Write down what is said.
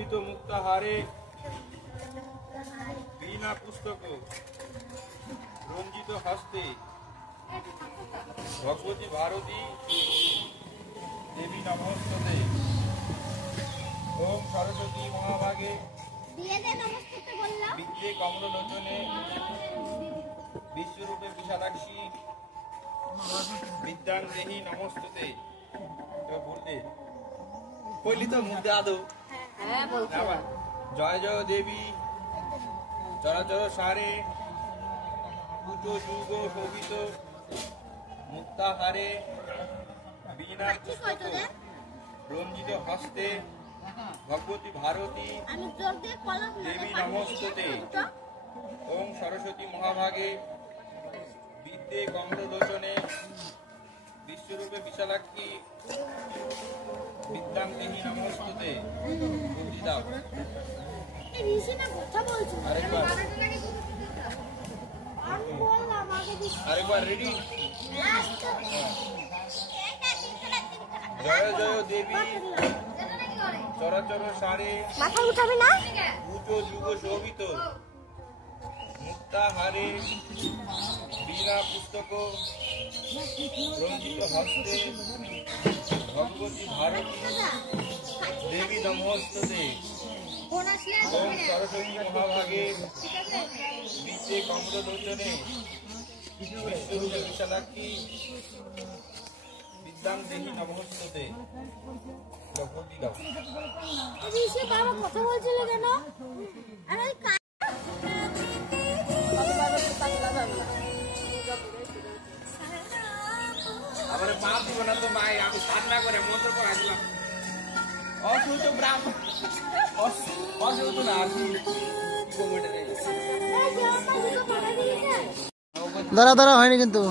শোভিত মুক্তাহারে বীণা পুস্তক রঞ্জিত হস্তে ভগবতী ভারতী দেবী নমস্তে। ওম সরস্বতী মহাভাগে বিদ্যে কমললোচনে বিশ্বরূপে বিশালাক্ষী বিদ্যাং দেহি নমস্তে। তো বলতে কইলি তো মুখ দে আদৌ। জয় জয় দেবী চরাচর সারে পুজো যুগ শোভিত মুক্তাহারে বীণা পুস্তক রঞ্জিত হস্তে ভগবতী ভারতী দেবী নমস্তে। ওম সরস্বতী মহাভাগে বিদ্যে কমললোচনে বিশ্বরূপে বিশালাক্ষী বিদ্যাং দেহি নমস্তে। বুদ্ধি দাও আরেকবার রেডি। জয় জয় দেবী চরাচর সারে মাথা উঠাবি না পুজো যুগ শোভিত মুক্তাহারে বীণা পুস্তক রঞ্জিত হস্তে ভগবতী ভারতী দেবী নমস্তে। ওম সরস্বতী মহাভাগে বিদ্যে কমললোচনে বিশ্বরূপে বিশালাক্ষী বিদ্যাং দেহি নমস্তে। কথা বলছিল কেন? আবার পা দিব না তো ভাই, আমি সাধনা করে মন্ত্র পড়া দিলাম। অসুত ব্রাহ্মণ অসুত না আসি দাঁড়া দাঁড়া হয়নি কিন্তু।